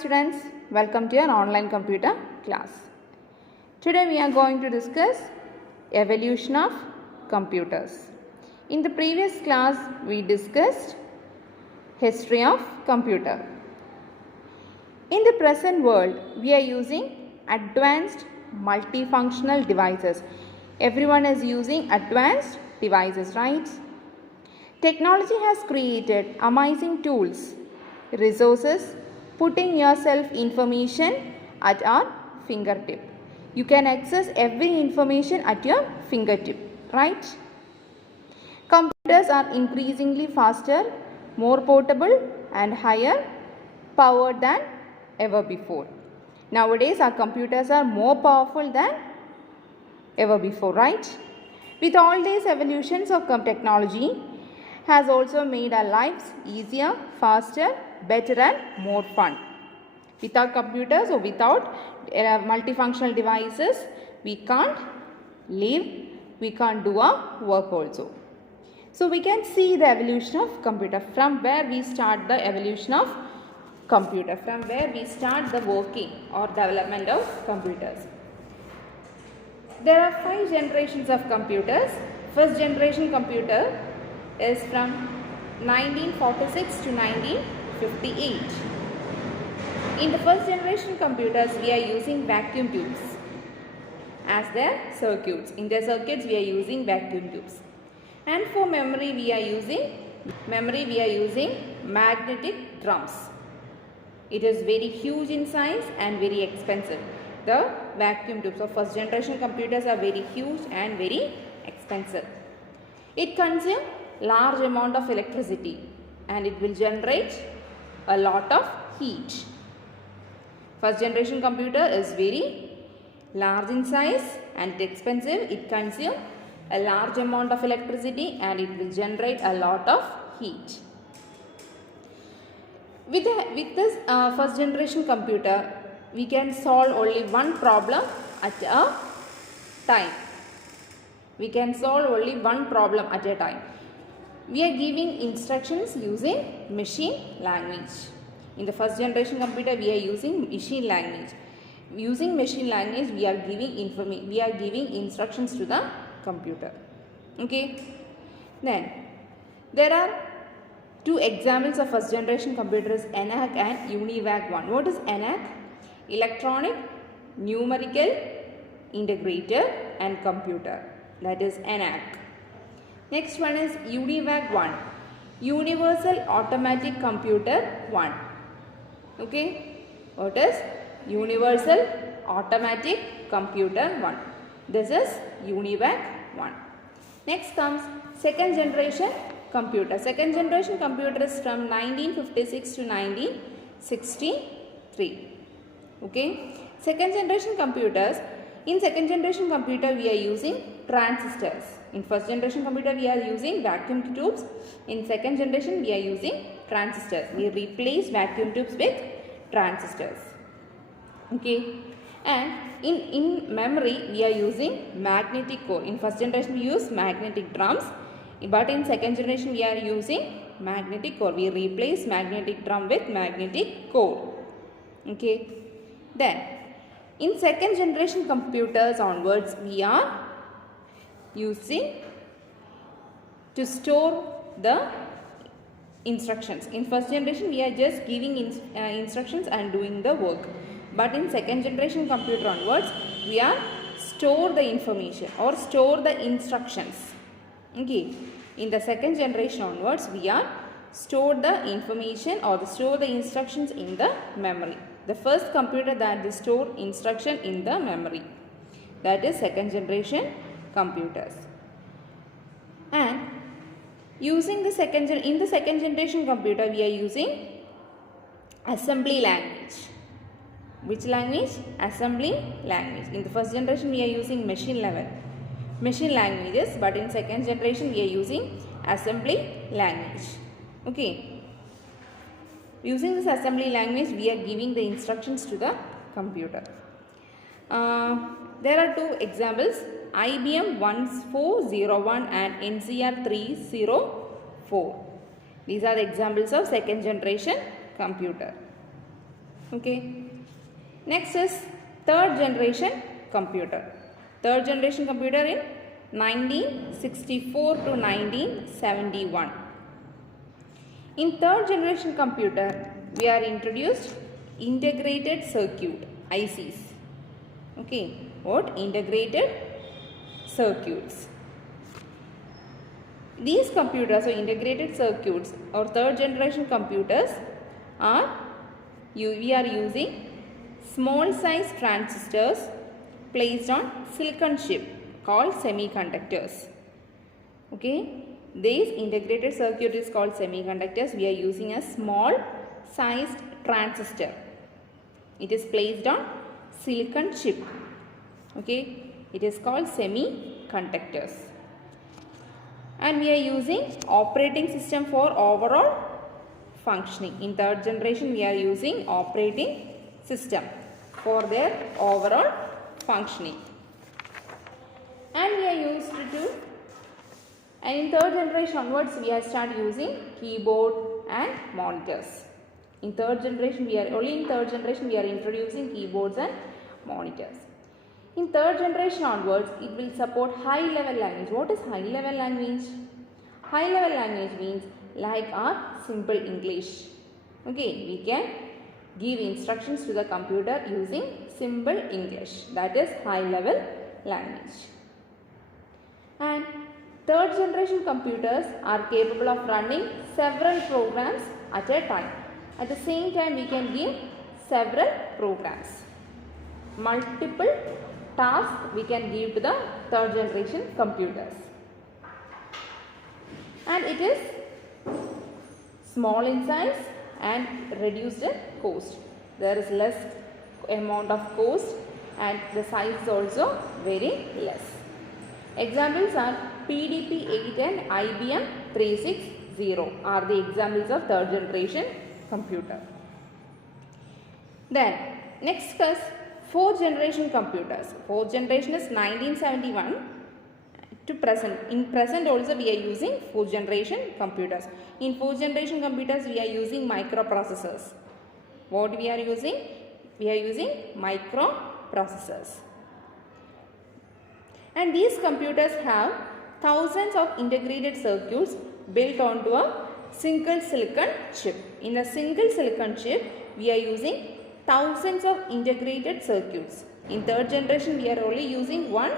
students, welcome to your online computer class. Today we are going to discuss evolution of computers. In the previous class we discussed history of computer. In the present world we are using advanced multifunctional devices. Everyone is using advanced devices, right? Technology has created amazing tools, resources, putting yourself information at our fingertip. You can access every information at your fingertip, right? Computers are increasingly faster, more portable and higher powered than ever before. Nowadays our computers are more powerful than ever before, right? With all these evolutions of technology has also made our lives easier, faster, better and more fun. Without computers or without multifunctional devices, we can't live, we can't do our work also. So we can see the evolution of computer, from where we start the evolution of computer, from where we start the working or development of computers. There are 5 generations of computers. First generation computer is from 1946 to 1958. In the first generation computers, we are using vacuum tubes as their circuits. In their circuits, we are using vacuum tubes. And for memory, we are using magnetic drums. It is very huge in size and very expensive. The vacuum tubes of first generation computers are very huge and very expensive. It consumes large amount of electricity and it will generate a lot of heat. First generation computer is very large in size and expensive. It consumes a large amount of electricity and it will generate a lot of heat. With this first generation computer, we can solve only one problem at a time. We can solve only one problem at a time. We are giving instructions using machine language. In the first generation computer, we are using machine language. Using machine language, we are giving instructions to the computer. Okay. Then there are 2 examples of first generation computers, ENIAC and UNIVAC 1. What is ENIAC? Electronic Numerical Integrator and Computer. That is ENIAC. Next one is UNIVAC 1. Universal Automatic Computer 1. Okay. What is Universal Automatic Computer 1? This is UNIVAC 1. Next comes second generation computer. Second generation computer is from 1956 to 1963. Okay. Second generation computers. In second generation computer we are using transistors. In first generation computer we are using vacuum tubes. In second generation we are using transistors. We replace vacuum tubes with transistors. Okay. And in memory we are using magnetic core. In first generation we use magnetic drums. But in second generation we are using magnetic core. We replace magnetic drum with magnetic core. Okay. Then in second generation computers onwards we are using to store the instructions. In first generation we are just giving instructions and doing the work. But in second generation computer onwards we are store the information or store the instructions. Okay. In the second generation onwards we are store the information or store the instructions in the memory. The first computer that will store instruction in the memory. That is second generation computers. And using the second generation computer we are using assembly language. Which language? Assembly language. In the first generation we are using machine languages, but in second generation we are using assembly language. Okay. Using this assembly language we are giving the instructions to the computer. There are 2 examples, IBM 1401 and NCR 304. These are the examples of second generation computer. Okay. Next is third generation computer. Third generation computer in 1964 to 1971. In third generation computer, we are introduced integrated circuit, ICs. Okay, what? Integrated circuits. These computers or integrated circuits or third generation computers are, we are using small size transistors placed on silicon chip called semiconductors. Okay, this integrated circuit is called semiconductors. We are using a small sized transistor. It is placed on silicon chip. Okay, it is called semiconductors. And we are using operating system for overall functioning. In third generation, we are using operating system for their overall functioning. And we are used to, and in third generation onwards, we are start using keyboard and monitors. In third generation, we are introducing keyboards and monitors. In third generation onwards, it will support high level language. What is high level language? High level language means like our simple English. Okay, we can give instructions to the computer using simple English. That is high level language. And third generation computers are capable of running several programs at a time. At the same time, we can give several programs. Multiple tasks we can give to the third generation computers. And it is small in size and reduced in cost. There is less amount of cost and the size is also very less. Examples are PDP-8 and IBM 360 are the examples of third generation computer. Then next is fourth generation computers. Fourth generation is 1971 to present. In present also we are using fourth generation computers. In fourth generation computers we are using microprocessors. What we are using? We are using microprocessors. And these computers have thousands of integrated circuits built onto a single silicon chip. In a single silicon chip, we are using thousands of integrated circuits. In third generation, we are only using one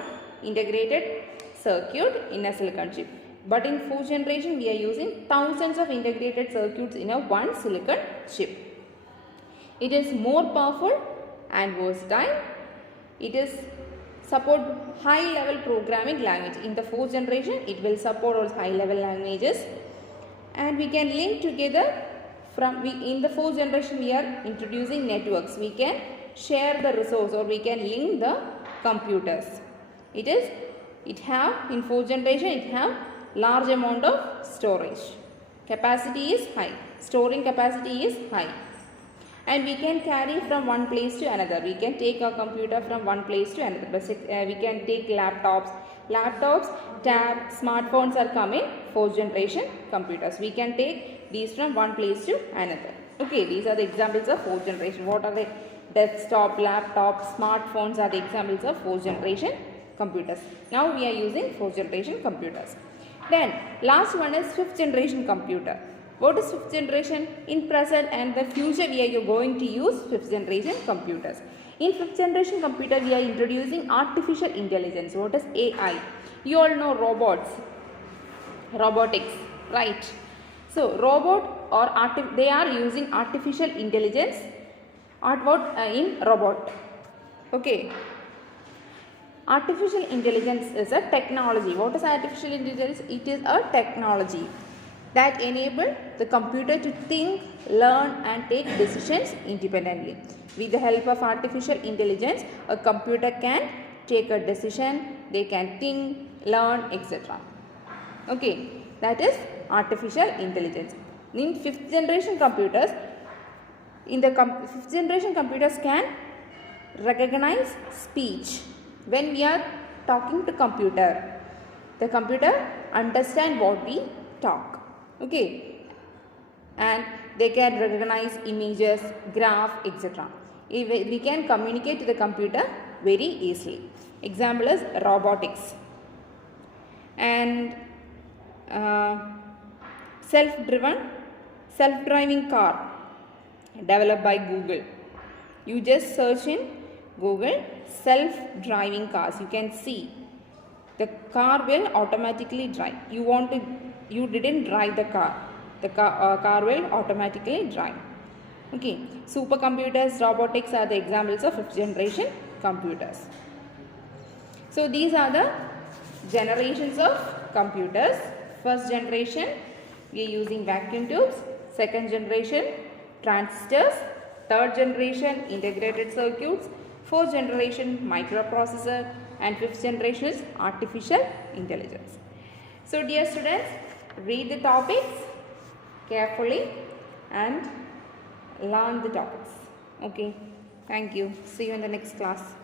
integrated circuit in a silicon chip. But in fourth generation, we are using thousands of integrated circuits in a one silicon chip. It is more powerful and versatile. It is support high level programming language. In the fourth generation, it will support all high level languages. And we can link together in the fourth generation we are introducing networks. We can share the resource or we can link the computers. In fourth generation it have large amount of storage. Capacity is high. Storing capacity is high. And we can carry from one place to another. We can take our computer from one place to another. We can take laptops, tabs, smartphones are coming fourth generation computers. We can take these from one place to another. Okay, these are the examples of fourth generation. What are the desktop, laptops, smartphones are the examples of fourth generation computers. Now we are using fourth generation computers. Then last one is fifth generation computer. What is fifth generation? In present and the future we are going to use fifth generation computers. In fifth generation computer we are introducing artificial intelligence. What is AI? You all know robotics, right? So they are using artificial intelligence in robot. Okay. Artificial intelligence is a technology. What is artificial intelligence? It is a technology that enable the computer to think, learn and take decisions independently. With the help of artificial intelligence, a computer can take a decision, they can think, learn, etc. Okay, that is artificial intelligence. In fifth generation computers, fifth generation computers can recognize speech. When we are talking to computer, the computer understand what we talk. Okay, and they can recognize images, graph, etc. We can communicate to the computer very easily. Example is robotics. And self-driving car developed by Google. You just search in Google self-driving cars. You can see the car will automatically drive. You didn't drive the car. The car will automatically drive. Okay. Supercomputers, robotics are the examples of 5th generation computers. So these are the generations of computers. First generation, we are using vacuum tubes. Second generation, transistors. Third generation, integrated circuits. Fourth generation, microprocessor. And fifth generation is artificial intelligence. So dear students, read the topics carefully and learn the topics. Okay. Thank you. See you in the next class.